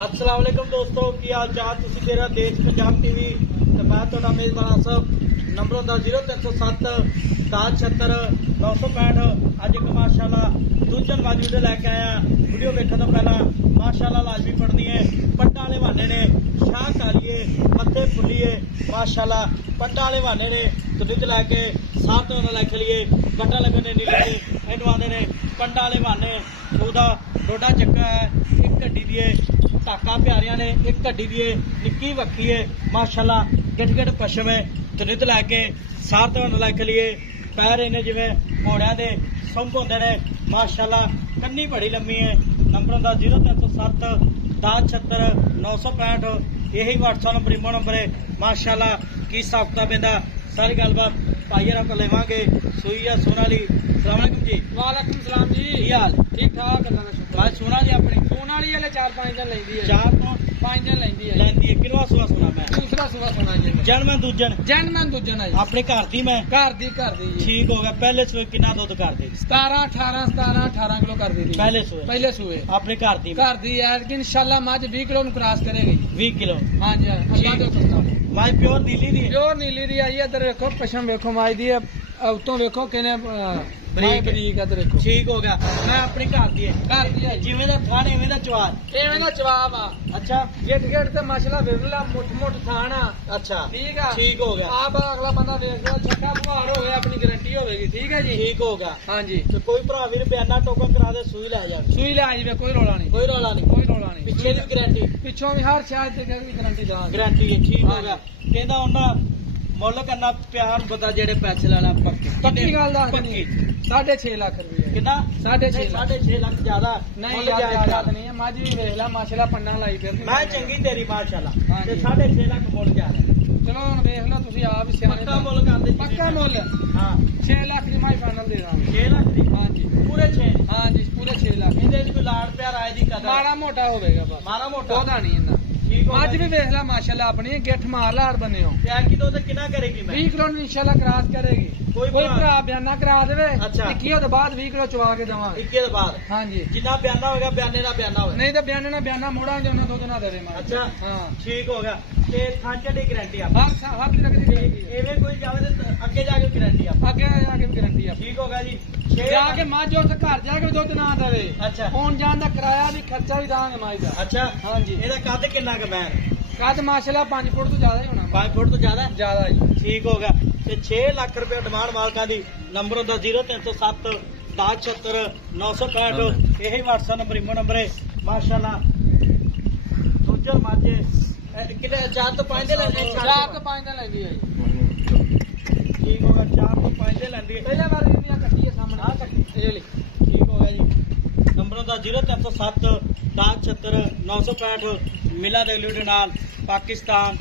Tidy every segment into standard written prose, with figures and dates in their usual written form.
अस्सलाम वालेकुम दोस्तों की हाल चाल तुसी तेरा देश पंजाब टीवी ते मैं तुहाडा मेजबान आसफ नंबर होंदा 0307 1076 965 अज एक माशाल्लाह दूजन वीडियो लैके आया। वीडियो देखने तो पहला माशाल्लाह लाजमी पढ़नी है। पट्टा वाले वाने ने शाह कालिए मत्थे फुलिए माशाल्लाह पट्टा वाले वाने ने तुनित लैके साथ लिख लिए गड्डा लगने नीले इनू आते ने पंडा वाले वाने ओदा डोडा चक्का है एक गड्डी दी टाका प्यारिया ने एक गड्डी दी निक्की वक्की है माशाल्लाह गिट गिट पशम है तुनित लैके साथ लिख लिए पैर इन्हें जिमें घोड़िया के सुंभ होंगे ने माशाल्लाह कन्नी बड़ी लम्मी है। नंबर होंदा 0307 1076 965 यही WhatsApp नंबर इमो नंबर है माशाल्लाह की हिसाब किताब इहदा सारी गलबात भाई हरा को लेवांगे। सूई है सोना ली सलाम अलैकुम जी। वालेकुम सलाम जी की हाल ठीक ठाक अल्लाह का शुक्र मैं सोना जी अपनी सोना वाली हले 4-5 दिन लेंदी है 4 तो 5 दिन लेंदी है लैंदी है किनवा सुआ सुना मैं दूसरा सुबह सोना जी जन्म दूजन जैनमन दूजन है अपने घर दी मैं घर दी जी ठीक हो गया। पहले सुए कितना दुध कर दी 17 18 किलो कर दी थी पहले सुए अपने घर दी घर दी है कि इंशाल्लाह मज 20 किलो क्रॉस करेगी 20 किलो हां जी अल्लाह दे हुक्म माई प्योर नीली दी प्योर नीली दी आई इधर देखो पशम देखो माई दी उतों देखो किने बरीक इधर देखो ठीक हो गया। मैं अपने घर दी है जिवें दा थान एवें दा चवार एवें दा जवाब आ अच्छा गेट गेट ते माशाल्लाह विरला मुठ थाना अच्छा ठीक है ठीक हो गया। आप अगला बंदा देख लो छक्का फुहार हो गया अपनी गारंटी होगी ठीक है जी ठीक हो गया। हाँ जी तो कोई भरा वीर बयाना टोकन करा दे सुई लै जा सुई ले आई वे कोई रौला नहीं कोई रौला नहीं कोई रौला नहीं पिछले दी गारंटी पिछों भी हर शायद ते की गारंटी दा गारंटी है ठीक हो गया। कहंदा हुंदा मुੱਲ करना प्यार बता जेड़े पैसे लाना पक्की पक्की गल दा पक्की 6.5 लाख रुपए कितना 6.5 लाख ज्यादा नहीं मुੱਲ जायਜ਼ ज्यादा करा। नहीं है माजी भी देख ला माशाल्लाह पन्ना लाई फिर मैं चंगी तेरी माशाल्लाह हाँ ते जी। 6.5 लाख मुੱਲ जा रहा चलो हुन देख लो तुसी आप ही सियाने पक्का मुੱਲ कर दे पक्का मुੱਲ हां 6 लाख ਦੀ ਮਾਈ ਫਾਈਨਲ ਦੇ ਦਾਂਗੇ 6 लाख दी हाँ जी पूरे 6 हाँ जी पूरे 6 लाख ਇਹਦੇ ਵਿੱਚ ਕੋਈ ਲਾੜ ਪਿਆਰ ਆਏ ਦੀ ਕਦਰ ਮਾੜਾ ਮੋਟਾ ਹੋਵੇਗਾ ਬਸ ਮਾਰਾ ਮੋਟਾ ਉਹਦਾ ਨਹੀਂ ਇੰਨਾ ਠੀਕ ਹੋ ਮੱਝ ਵੀ ਵੇਖ ਲੈ ਮਾਸ਼ਾਅੱਲਾ ਆਪਣੀ ਗਿੱਠ ਮਾਰ ਲਾੜ ਬਣੇ ਹੋ ਤੇ ਕੀ ਦੋ ਤੇ ਕਿੰਨਾ ਕਰੇਗੀ ਮੈਂ 20 ਕਿਲੋ ਇੰਸ਼ਾਅੱਲਾ ਕਰਾਸ ਕਰੇਗੀ ਕੋਈ ਕੋਈ ਭਰਾ ਭਰਾ ਬਿਆਨਾ ਕਰਾ ਦੇਵੇ ਅੱਛਾ। 21 ਤੋਂ ਬਾਅਦ 20 ਕਿਲੋ ਚਵਾ ਕੇ ਦੇਵਾਂਗੇ 21 ਦੇ ਬਾਅਦ ਹਾਂਜੀ ਜਿੰਨਾ ਬਿਆਨਾ ਹੋਏਗਾ ਬਿਆਨੇ ਦਾ ਬਿਆਨਾ ਹੋਵੇ ਨਹੀਂ ਤਾਂ ਬਿਆਨੇ ਨਾਲ ਬਿਆਨਾ ਮੋੜਾਂਗੇ ਉਹਨਾਂ ਦੁੱਧ ਨਾ ਦੇਵੇ ਮਾਂ ਅੱਛਾ ਹਾਂ ਠੀਕ ਹੋ ਗਿਆ। ਤੇ ਖਾਂਚੇ ਦੀ ਗਾਰੰਟੀ ਆ ਹਰ ਦੀ ਲੱਗਦੀ ਰਹੇਗੀ ਐਵੇਂ ਕੋਈ ਜਾਵੇ ਤੇ ਅੱਗੇ ਜਾ ਕੇ ਗਾਰੰਟੀ ਆ ਅੱਗੇ ਜਾ ਕੇ ਗਾਰੰਟੀ ਆ ਠੀਕ ਹੋ ਗਿਆ ਜੀ 6 ਜਾ ਕੇ ਮੱਝ ਉੱਥੇ ਘਰ ਜਾ ਕੇ ਦੁੱਧ ਨਾ ਦੇਵੇ ਅੱਛਾ ਆਉਣ ਜਾਣ ਦਾ ਕਿਰਾਇਆ ਵੀ ਖਰਚਾ ਵੀ ਦਾਂਗੇ ਮਾਈ ਦਾ ਅੱਛਾ ਹਾਂਜੀ ਇਹਦਾ ਕੱਦ ਕਿੰਨਾ ਕੁ ਮੈਂ ਕੱਦ ਮਾਸ਼ਾਅੱਲਾ 5 ਫੁੱਟ ਤੋਂ ਜ਼ਿਆਦਾ ਹੀ ਹੋਣਾ 5 ਫੁੱਟ ਤੋਂ ਜ਼ਿਆਦਾ ਜ਼ਿਆਦਾ ਜੀ ਠੀਕ ਹੋ ਗਿਆ। ਤੇ 6 ਲੱਖ ਰੁਪਏ ਡਿਮਾਂਡ ਮਾਲਕਾਂ ਦੀ ਨੰਬਰ ਹੁੰਦਾ 0307 1076 965 ਇਹੀ WhatsApp ਨੰਬਰ ਇਮੋ ਨੰਬਰ ਹੈ ਮਾਸ਼ਾਅੱਲਾ ਦੂਜਾ ਮਾਝੇ ਕਿਲੇ 4 ਤੋਂ 5 ਦੇ ਲੈਣੇ 4 ਤੋਂ 5 ਦਿਨ ਲੈਂਦੀ ਹੈ ਜੀ ਠੀਕ ਹੋ ਗਿਆ 4 ਤੋਂ 5 ਦੇ ਲੈਂਦੀ ਹੈ ਪਹਿਲੇ ਵਾਰ ਇਹਦੀਆਂ ਕੱਟੀ ਹੈ ਸਾਹਮਣੇ ਆ ਕੱਟੀ ਇਹ ਲਈ ਠੀਕ ਹੋ ਗਿਆ ਜੀ। ਨੰਬਰ ਹੁੰਦਾ 0307 1076 965 ਮਿਲਾ ਦੇ ਲਿਓ ਨਾਲ ਪਾਕਿਸਤਾਨ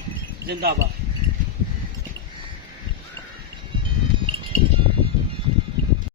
ਜਿੰਦਾਬਾਦ।